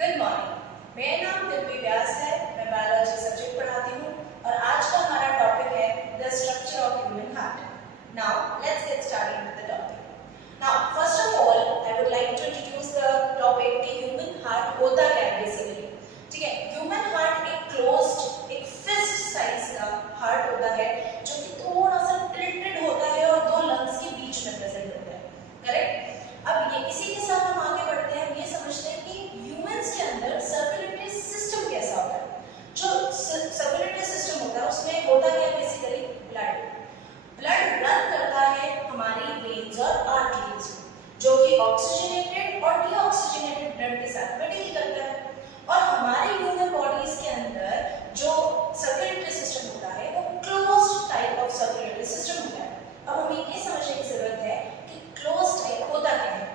Good morning. मेरा नाम दिव्य व्यास है। मैं बायोलॉजी सब्जेक्ट पढ़ाती हूँ और आज का हमारा टॉपिक है the structure of human heart. Now let's get started with the topic. Now first of all I would like to introduce the topic कि ह्यूमन हार्ट होता क्या है बेसिकली। ठीक है, ह्यूमन हार्ट एक क्लोज्ड, एक फिस्ट साइज का heart होता है जो कि थोड़ा सा टिल्टेड होता है और दो लंग्स के बीच में प्रेजेंट होता है। करेक्ट। अब ये इसी के साथ हम आगे बढ़ते हैं। ये समझते हैं कि ह्यूमंस के अंदर सर्कुलेटरी सिस्टम कैसा होता है। जो सर्कुलेटरी सिस्टम होता है उसमें होता क्या बेसिकली, ब्लड रन करता है हमारी वेन्स और आर्टरीज जो कि ऑक्सीजनेटेड और डीऑक्सीजनेटेड ब्लड के साथ में डील करता है। और हमारे ह्यूमन बॉडीज के अंदर जो सर्कुलेटरी सिस्टम होता है वो closed type of circulatory system होता है। अब हमें ये समझने की जरूरत है कि क्लोज्ड टाइप होता क्या है।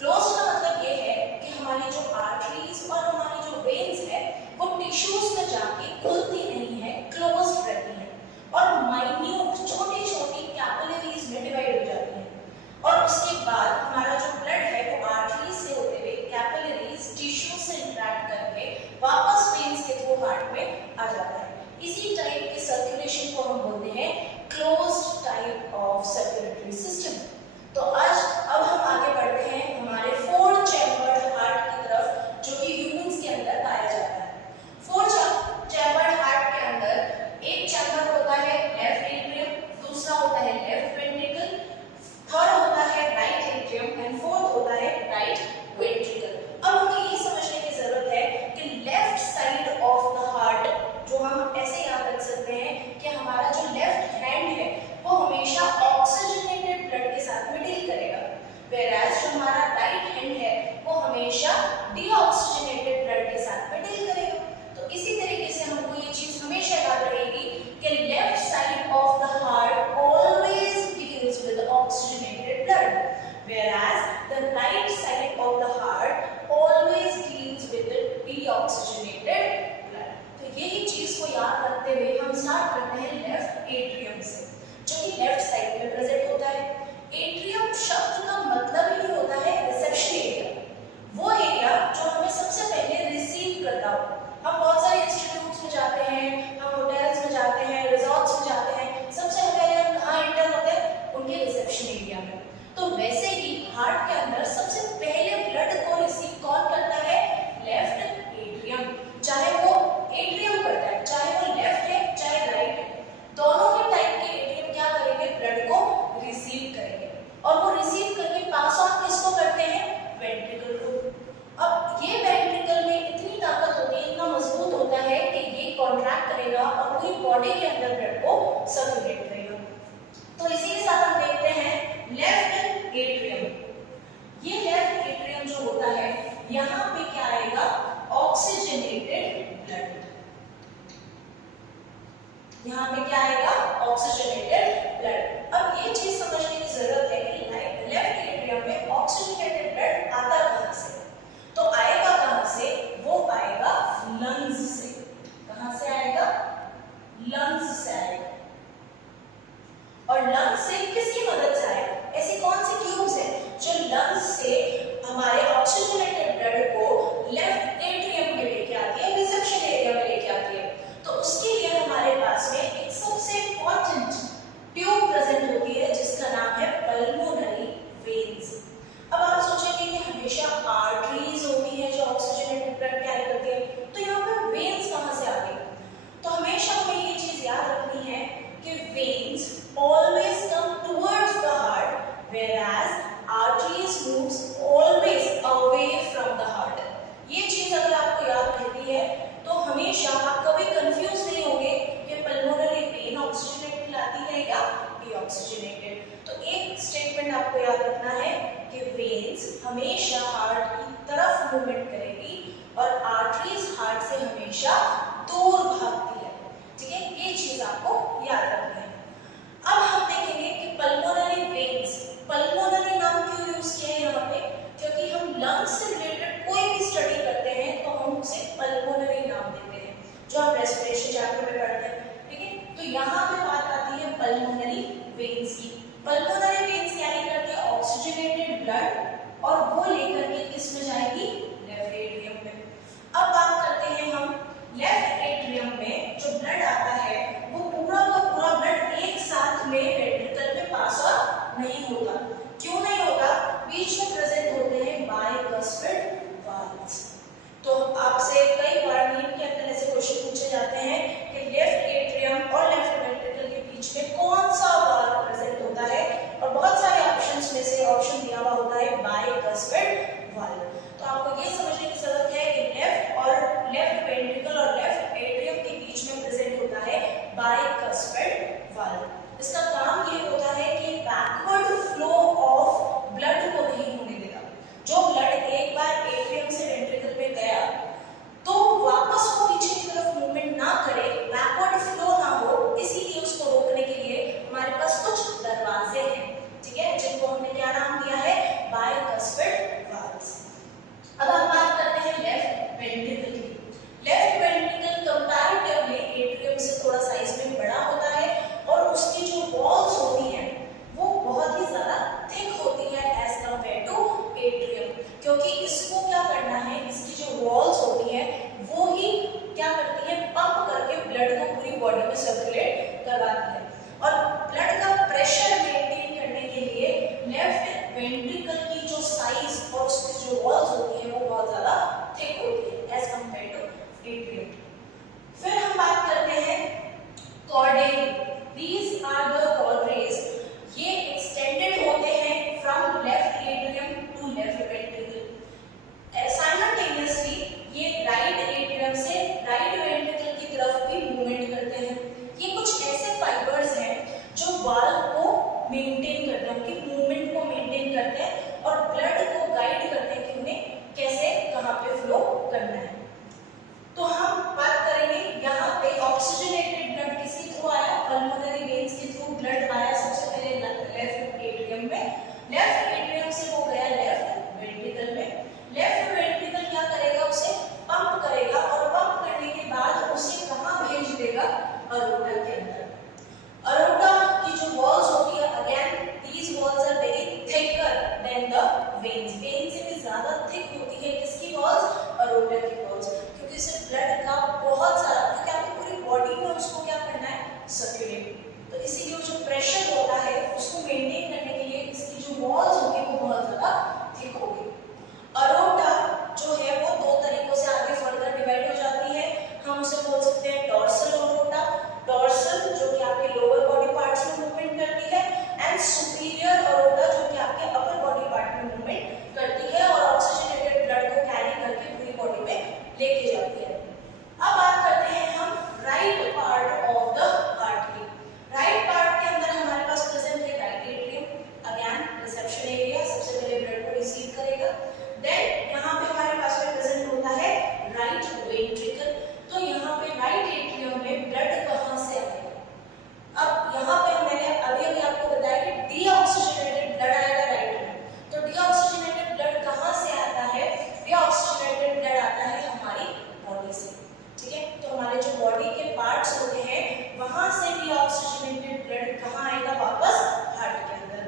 क्लोज्ड का मतलब ये है कि हमारी जो आर्टरीज और हमारी जो वेन्स है वो टिश्यूज में जाके खुलती नहीं है, क्लोज्ड रहती है और माइन्यूट छोटी छोटी कैपिलरीज में डिवाइड हो जाती है। और उसके बाद हमारा जो ब्लड है वो आर्टरीज से होते हुए कैपिलरीज टिश्यू से इंटरेक्ट करके वापस वेन्स के थ्रू हार्ट में आ जाता है। इसी टाइप के सर्कुलेशन को हम बोलते हैं closed type of circulatory system. तो आज अब हम आगे बढ़ते हैं हमारे 4 चैम्बर्ड हार्ट की तरफ जो कि ह्यूमंस के अंदर पाया जाता है। 4 चैम्बर्ड हार्ट के अंदर एक चैम्बर होता है लेफ्ट एट्रियम, दूसरा होता है लेफ्ट वेंट्रिकल, थर्ड होता है राइट एट्रियम एंड फोर्थ होता है राइट वेंट्रिकल। अब हमें ये समझने की जरूरत है कि left side of the heart जो हम ऐसे याद रख सकते हैं कि हमारा जो लेफ्ट हैंड है वो हमेशा ऑक्सीजनेटेड ब्लड के साथ में डील करेगा, whereas जो हमारा राइट हैंड है वो हमेशा डीऑक्सीजनेटेड ब्लड के साथ में डील करेगा। तो इसी तरीके से हमको ये चीज हमेशा याद रहेगी कि left side of the heart always deals with oxygenated blood, whereas the right side of the heart always deals with the deoxygenated blood। तो यही चीज को याद रखते हुए हम स्टार्ट करते हैं लेफ्ट एट्रियम से जो कि लेफ्ट साइड में प्रेजेंट होता है। एट्रियम शब्द का मतलब ही होता है रिसेप्शन एरिया, वो एरिया जो हमें सबसे पहले रिसीव करता हो। हम बहुत सारे इंस्टीट्यूट्स में जाते हैं, हम होटल्स में जाते हैं, रिजॉर्ट्स में जाते हैं, सबसे पहले हम कहाँ एंटर होते हैं, उनके रिसेप्शन एरिया में। तो वैसे ही हार्ट के अंदर सबसे पहले ब्लड को रिसीव कौन करता है, लेफ्ट एट्रियम। चाहे वो एट्रियम करता है, चाहे वो लेफ्ट है चाहे राइट है, दोनों ही टाइप के एट्रियम क्या करेंगे, ब्लड को रिसीव करेंगे और वो रिसीव करके पास ऑन किसको करते हैं, वेंट्रिकल को। अब ये वेंट्रिकल में इतनी ताकत होती है, इतना मजबूत होता है कि ये कॉन्ट्रैक्ट करेगा और पूरी बॉडी के अंदर ब्लड को सर्कुलेट करेगा। तो इसी के साथ हम देखते हैं लेफ्ट एट्रियम। ये लेफ्ट एट्रियम जो होता है यहाँ पे क्या आएगा, ऑक्सीजनेटेड ब्लड। यहाँ पे क्या आएगा, ऑक्सीजनेटेड ब्लड। अब ये चीज समझने की जरूरत है कि लेफ्ट एट्रियम में ऑक्सीजनेटेड ब्लड आता कहां से, तो आएगा कहां से, वो आएगा लंग्स से। कहां से आएगा, लंग्स से आएगा। और लंग्स से किसकी मदद से आएगा, ऐसी कौन सी ट्यूब्स है जो लंग्स से हमारे ऑक्सीजनेटेड ब्लड को लेफ्ट एट्रियम में लेके आती है, रिसेप्शन एरिया में लेके आती है। तो उसके लिए हमारे पास में एक सबसे इंपॉर्टेंट ट्यूब प्रेजेंट होती है जिसका नाम है पल्मोनरी वेन्स। अब आप सोचेंगे कि हमेशा आर्टरीज होती है जो ऑक्सीजनेटेड ब्लड कैरी करती है, तो यहाँ पे वेन्स कहाँ से आ गई। तो हमेशा हमें ये चीज याद रखनी है कि veins always come towards the heart whereas arteries moves always away from the heart। ये चीज अगर आपको याद रहती है तो हमेशा आप कभी कंफ्यूज नहीं होंगे कि पल्मोनरी वेन ऑक्सीजनेटेड लाती है या डीऑक्सीजनेटेड। तो एक स्टेटमेंट आपको याद रखना है कि वेन्स हमेशा हार्ट की तरफ मूवमेंट करेगी और आर्टरीज हार्ट से हमेशा दूर भागती है। ठीक है, ये चीज आपको याद रखनी है। अब हम देखेंगे कि पल्मोनरी वेन्स, पल्मोनरी नाम क्यों यूज किया है यहाँ पे, क्योंकि हम लंग्स से रिलेटेड कोई भी स्टडी करते हैं तो हम उसे पल्मोनरी नाम देते हैं, जो हम रेस्पिरेशन चैप्टर में पढ़ते हैं। ठीक है, तो यहाँ पे बात आती है पल्मोनरी वेन्स की। पल्मोनरी वेन्स कैरी करती है ऑक्सीजनेटेड ब्लड और वो लेकर के किस में जाएगी, लेफ्ट एट्रियम में। वाल्व। तो आपको ये समझने की जरूरत है कि लेफ्ट वेंट्रिकल और लेफ्ट एट्रियम के बीच में प्रेजेंट होता है बाइकस्पिड वाल्व। इसका काम ये होता है कि बैकवर्ड फ्लो ऑफ ब्लड को नहीं होने देगा। जो ब्लड एक बार एट्रियम से वेंट्रिकल में गया तो वापस वो पीछे की तरफ मूवमेंट ना करे, बैकवर्ड फ्लो ना हो, इसीलिए उसको रोकने के लिए हमारे पास कुछ दरवाजे हैं, ठीक है, जिनको हमने क्या नाम दिया है, बाइकस्पिड वाल्व्स। अब हम बात करते हैं लेफ्ट वेंट्रिकल की। लेफ्ट वेंट्रिकल कंपैरेटिवली एट्रियम से थोड़ा साइज में बड़ा होता है और उसकी जो वॉल्स होती हैं वो बहुत ही ज्यादा थिक होती है एज कंपेयर टू एट्रियम, क्योंकि इसको क्या करना है, इसकी जो वॉल्स होती है वो ही क्या करती है, पंप करके ब्लड को पूरी बॉडी में सर्कुलेट करवाती है। और ब्लड का प्रेशर मेंटेन करने के लिए लेफ्ट वेंट्रिकल की जो साइज और उसकी जो वॉल्स होती है वो बहुत ज्यादा थिक होती है एज कंपेयर टू एट्रियम। फिर हम बात करते हैं कॉर्डेली। दीज आर द कॉर्डेज, ये एक्सटेंडेड होते हैं from left atrium to left ventricle. Simultaneously ये राइट एट्रियम से राइट वेंट्रिकल की तरफ भी मूवमेंट करते हैं। ये कुछ ऐसे फाइबर्स हैं जो वाल्व को मेंटेन करते हैं, उनकी मूवमेंट को मेंटेन करते हैं और ब्लड को गाइड करते हैं कि उन्हें कैसे कहाँ पे फ्लो करना है। तो हम बात करेंगे यहाँ पे ऑक्सीजनेटेड ब्लड किसके थ्रू आया, पल्मोनरी वेन्स के थ्रू ब्लड आया सबसे पहले लेफ्ट एट्रियम में, लेफ्ट एट्रियम से वो गया लेफ्ट वेंट्रिकल में। लेफ्ट वेंट्रिकल क्या करेगा, उसे पंप करेगा और पंप करने के बाद उसे कहाँ भेज देगा, अरोटा के अंदर। अरोटा की जो वॉल्स होती है, again these walls are very thicker than the veins. Vein से भी ज्यादा थिक होती है किसकी वॉल्स, अरोटा की वॉल्स, क्योंकि इसे ब्लड का बहुत सारा, क्योंकि आपकी पूरी बॉडी में उसको क्या करना है, सर्कुलेट, तो इसीलिए जो प्रेशर होता है उसको मेंटेन करने के लिए इसकी जो वॉल्स होगी वो बहुत ज्यादा थिक होगी। अरोटा जो है वो दो तरीकों से आगे फर्दर डिवाइड हो जाती है। हम उसे बोल सकते हैं डॉर्सल अरोटा, डॉर्सल जो कि आपके लोअर बॉडी पार्ट्स में मूवमेंट करती है, एंड सुपीरियर अरोटा जो कि आपके अपर बॉडी पार्ट में मूवमेंट करती है और ऑक्सीजनेटेड ब्लड को कैरी करके पूरी बॉडी में लेके जाती है। अब बात करते हैं हम right part of the heart की। राइट पार्ट के अंदर हमारे पास प्रेजेंट है right atrium, again reception area, सबसे पहले ब्लड को रिसीव करेगा। देन यहाँ पे हमारे पास में प्रेजेंट होता है राइट वेंट्रिकल। तो यहाँ पे राइट एट्रियम में ब्लड कहाँ से आएगा, अब यहाँ पे मैंने अभी आपको बताया कि डीऑक्सीजनेटेड ब्लड आएगा राइट में। तो डीऑक्सीजनेटेड ब्लड कहाँ से आता है, डीऑक्सीजनेटेड ब्लड आता है हमारी बॉडी से, ठीक है। तो हमारे जो बॉडी के पार्ट्स होते हैं वहां से डीऑक्सीजनेटेड ब्लड कहाँ आएगा, वापस हार्ट के अंदर।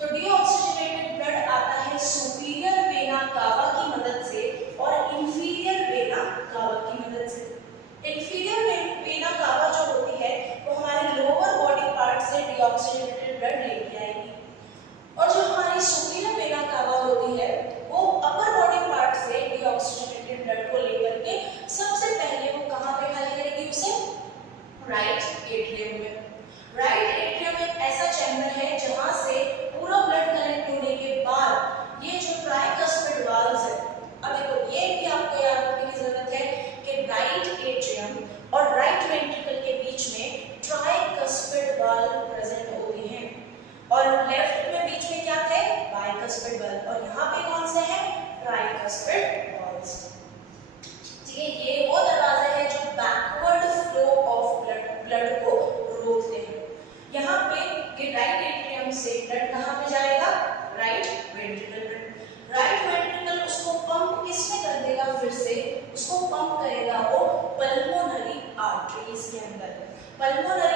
तो डीऑक्सीजनेटेड ब्लड आता है सुपीरियर वेना कावा की मदद से और इंफीरियर वेना कावा की मदद से। इंफीरियर वेना कावा जो होती है वो हमारे लोअर बॉडी पार्ट से डीऑक्सीजनेटेड ब्लड लेके आएगी, और जो हमारी सुपीरियर वेना कावा होती है वो अपर बॉडी पार्ट से डीऑक्सीजनेटेड ब्लड को लेकर के सबसे पहले वो कहाँ पे खाली करेगी, उसे राइट एट्रियम में। राइट एट्रियम एक ऐसा चैम्बर है जहां से पूरा ब्लड कनेक्ट होने के बाद ये जो ट्राइकस्पिड वाल्व्स है, अब देखो ये भी आपको याद रखने की जरूरत है कि राइट एट्रियम और राइट वेंट्रिकल के बीच में ट्राइकस्पिड वाल्व प्रेजेंट होते हैं, और लेफ्ट में बीच में क्या थे, बाइकस्पिड वाल्व, और यहाँ पे कौन से हैं, ट्राइकस्पिड वाल्व्स, ठीक है। ये वो दरवाजे हैं जो बैकवर्ड फ्लो ऑफ ब्लड को रोकते हैं। यहाँ पे ये राइट एट्रियम से ब्लड कहाँ पे जाएगा, राइट वेंट्रिकल में। राइट वेंट्रिकल उसको पंप किसमें कर देगा, फिर से उसको पंप करेगा वो पल्मोनरी आर्टरीज के अंदर। पल्मोनरी